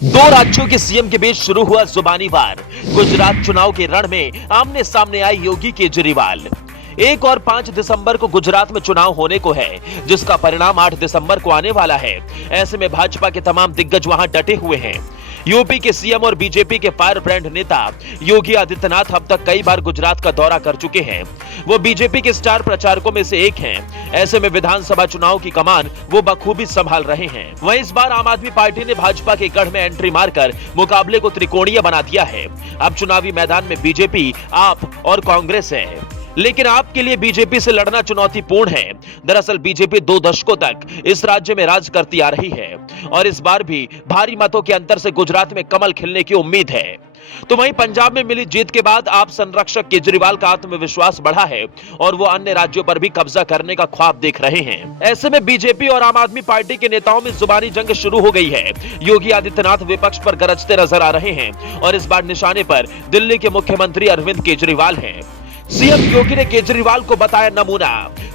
दो राज्यों के सीएम के बीच शुरू हुआ जुबानी वार। गुजरात चुनाव के रण में आमने सामने आए योगी केजरीवाल। 1 और 5 दिसंबर को गुजरात में चुनाव होने को है, जिसका परिणाम 8 दिसंबर को आने वाला है। ऐसे में भाजपा के तमाम दिग्गज वहां डटे हुए हैं। यूपी के सीएम और बीजेपी के फायर ब्रांड नेता योगी आदित्यनाथ अब तक कई बार गुजरात का दौरा कर चुके हैं। वो बीजेपी के स्टार प्रचारकों में से एक हैं। ऐसे में विधानसभा चुनाव की कमान वो बखूबी संभाल रहे हैं। वहीं इस बार आम आदमी पार्टी ने भाजपा के गढ़ में एंट्री मारकर मुकाबले को त्रिकोणीय बना दिया है। अब चुनावी मैदान में बीजेपी, आप और कांग्रेस है। लेकिन आपके लिए बीजेपी से लड़ना चुनौतीपूर्ण है। दरअसल बीजेपी 2 दशकों तक इस राज्य में राज करती आ रही है और इस बार भी भारी मतों के अंतर से गुजरात में कमल खिलने की उम्मीद है। तो वहीं पंजाब में मिली जीत के बाद आप संरक्षक केजरीवाल का आत्मविश्वास बढ़ा है और वो अन्य राज्यों पर भी कब्जा करने का ख्वाब देख रहे हैं। ऐसे में बीजेपी और आम आदमी पार्टी के नेताओं में जुबानी जंग शुरू हो गई है। योगी आदित्यनाथ विपक्ष पर गरजते नजर आ रहे हैं और इस बार निशाने पर दिल्ली के मुख्यमंत्री अरविंद केजरीवाल हैं। सीएम योगी ने केजरीवाल को बताया नमूना।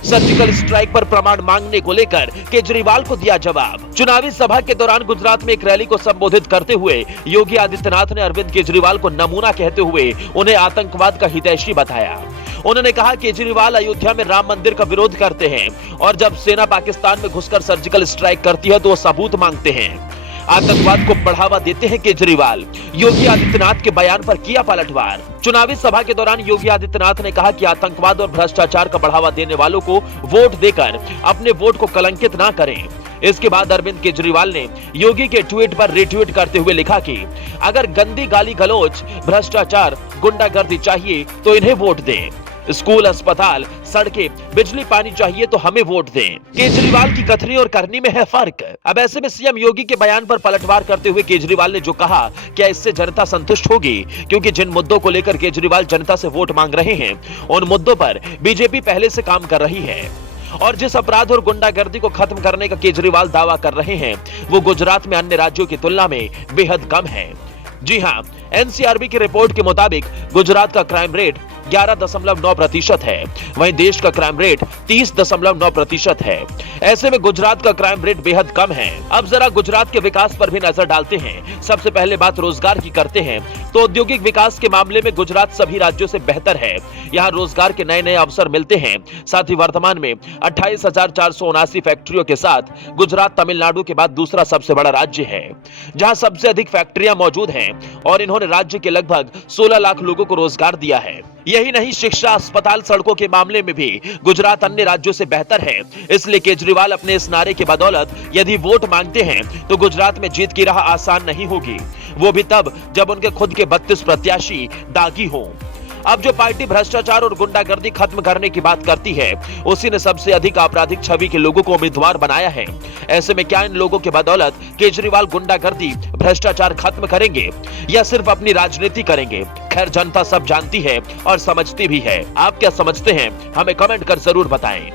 सर्जिकल स्ट्राइक पर प्रमाण मांगने को लेकर केजरीवाल को दिया जवाब। चुनावी सभा के दौरान गुजरात में एक रैली को संबोधित करते हुए योगी आदित्यनाथ ने अरविंद केजरीवाल को नमूना कहते हुए उन्हें आतंकवाद का हितैषी बताया। उन्होंने कहा केजरीवाल अयोध्या में राम मंदिर का विरोध करते हैं और जब सेना पाकिस्तान में घुसकर सर्जिकल स्ट्राइक करती है तो वो सबूत मांगते हैं। आतंकवाद को बढ़ावा देते हैं केजरीवाल। योगी आदित्यनाथ के बयान पर किया पलटवार। चुनावी सभा के दौरान योगी आदित्यनाथ ने कहा कि आतंकवाद और भ्रष्टाचार का बढ़ावा देने वालों को वोट देकर अपने वोट को कलंकित ना करें। इसके बाद अरविंद केजरीवाल ने योगी के ट्वीट पर रिट्वीट करते हुए लिखा कि अगर गंदी गाली गलौज, भ्रष्टाचार, गुंडागर्दी चाहिए तो इन्हें वोट दें। स्कूल, अस्पताल, सड़कें, बिजली, पानी चाहिए तो हमें वोट दें। केजरीवाल की कथनी और करनी में है फर्क। अब ऐसे में सीएम योगी के बयान पर पलटवार करते हुए केजरीवाल ने जो कहा, क्या इससे जनता संतुष्ट होगी? क्योंकि जिन मुद्दों को लेकर केजरीवाल जनता से वोट मांग रहे हैं, उन मुद्दों पर बीजेपी पहले से काम कर रही है और जिस अपराध और गुंडागर्दी को खत्म करने का केजरीवाल दावा कर रहे हैं, वो गुजरात में अन्य राज्यों की तुलना में बेहद कम है। जी हां, एनसीआरबी की रिपोर्ट के मुताबिक गुजरात का क्राइम रेट 11.9% है, वहीं देश का क्राइम रेट 30.9% है। ऐसे में गुजरात का क्राइम रेट बेहद कम है। अब जरा गुजरात के विकास पर भी नजर डालते हैं। सबसे पहले बात रोजगार की करते हैं तो औद्योगिक विकास के मामले में गुजरात सभी राज्यों से बेहतर है। यहाँ रोजगार के नए नए अवसर मिलते हैं। साथ ही वर्तमान में 28,479 फैक्ट्रियों के साथ गुजरात तमिलनाडु के बाद दूसरा सबसे बड़ा राज्य है, जहाँ सबसे अधिक फैक्ट्रियां मौजूद हैं और इन्होंने राज्य के लगभग 16 लाख लोगों को रोजगार दिया है। यही नहीं, शिक्षा, अस्पताल, सड़कों के मामले में भी गुजरात अन्य राज्यों से बेहतर है। इसलिए केजरीवाल अपने इस नारे की बदौलत यदि वोट मांगते हैं तो गुजरात में जीत की राह आसान नहीं होगी, वो भी तब जब उनके खुद के 32 प्रत्याशी दागी हों। अब जो पार्टी भ्रष्टाचार और गुंडागर्दी खत्म करने की बात करती है, उसी ने सबसे अधिक आपराधिक छवि के लोगों को उम्मीदवार बनाया है। ऐसे में क्या इन लोगों के बदौलत केजरीवाल गुंडागर्दी, भ्रष्टाचार खत्म करेंगे या सिर्फ अपनी राजनीति करेंगे? खैर, जनता सब जानती है और समझती भी है। आप क्या समझते हैं? हमें कमेंट कर जरूर बताएं।